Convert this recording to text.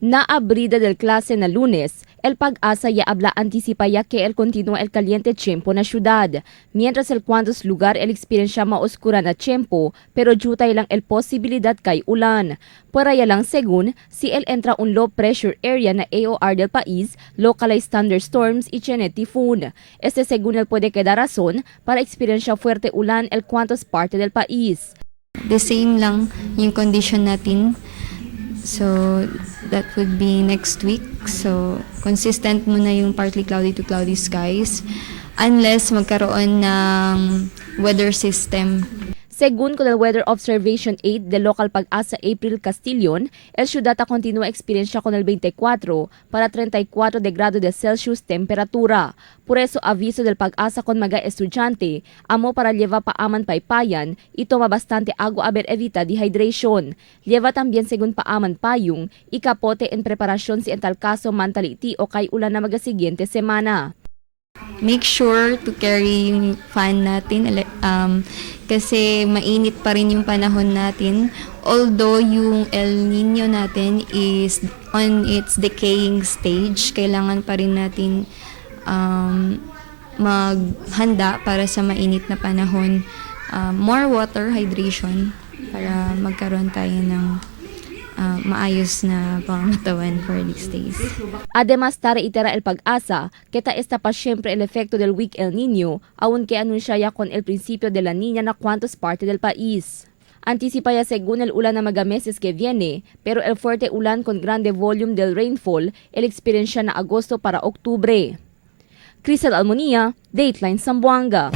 Na abrida del clase na Lunes, el Pag-asa ya habla anticipaya que el continúa el caliente tiempo na ciudad, mientras el cuantos lugar el experiencia maoscura na tiempo, pero jutay lang el posibilidad kay ulan. Poraya lang según, si el entra un low pressure area na AOR del país, localized thunderstorms y tiene typhoon. Este según el puede quedar razón para experiencia fuerte ulan el cuantos parte del país. The same lang yung condition natin. So, that would be next week. So, consistent muna yung partly cloudy to cloudy skies unless magkaroon ng weather system. Según con el Weather Observation 8 del local Pag-asa April Castillon, el ciudad continúa experiencia con el 24 para 34 de grado de Celsius temperatura. Por eso, aviso del Pag-asa con mga estudyante, amo para lleva paaman paypayan y toma bastante agua a ver evita dehydration. Lleva también según paaman payong y kapote en preparasyon si en tal caso mantaliti o kay ulan na mga siguiente semana. Make sure to carry yung fan natin kasi mainit pa rin yung panahon natin. Although yung El Nino natin is on its decaying stage, kailangan pa rin natin maghanda para sa mainit na panahon. More water, hydration, para magkaroon tayo ng maayos na pangangatawan for these days. Además, reitera el Pag-asa que esta pa siempre el efecto del weak El Niño, aunque anuncia ya con el principio de la Niña na cuantos parte del país. Anticipa ya según el ulan na mga meses que viene, pero el fuerte ulan con grande volume del rainfall, el experiencia na Agosto para Oktubre. Crisel Almonía, Dateline Zamboanga.